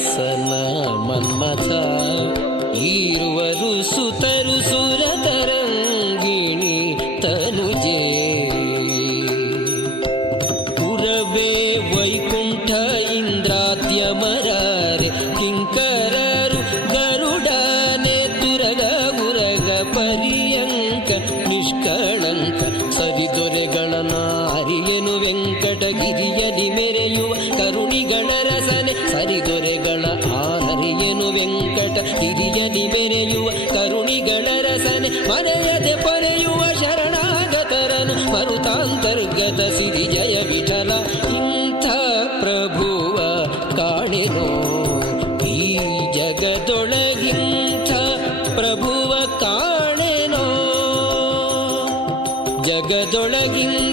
ವ್ಯಾಸನ ಮನ್ಮಥ ಈರುವರು ಸುತರು ಸುರತರಂಗಿಣಿ ತನುಜೇ ಪುರವೇ ವೈಕುಂಠ ಇಂದ್ರಾದ್ಯಮರಾರೆ ಕಿಂಕರರು ಗರುಡನೆ ತುರಗ ಉರಗ ಪರ್ಯಂಕ ನಿಷ್ಕಳಂಕ ಸರಿದೊರೆಗಳ ನಾರಿಯನು ವೆಂಕಟಗಿರಿಯಲಿ ಮೆರೆಯುವ ಕರುಣಿಗಳ ರಸನೆ ಸರಿದೊರೆಗಳ ಆನರಿಯನು ವೆಂಕಟ ಹಿರಿಯಲಿ ಮೆರೆಯುವ ಕರುಣಿಗಳ ರಸನೆ ಮರೆಯದೆ ಪೊರೆಯುವ ಶರಣಾಗತರನು ಮರುತಾಂತರ್ಗತ ಸಿರಿ ಜಯ ವಿಠಲ ಇಂಥ ಪ್ರಭುವ ಕಾಣೆನೋ ಈ ಜಗದೊಳಗಿಂಥ ಪ್ರಭುವ ಕಾಣೆನೋ ಜಗದೊಳಗಿಂಥ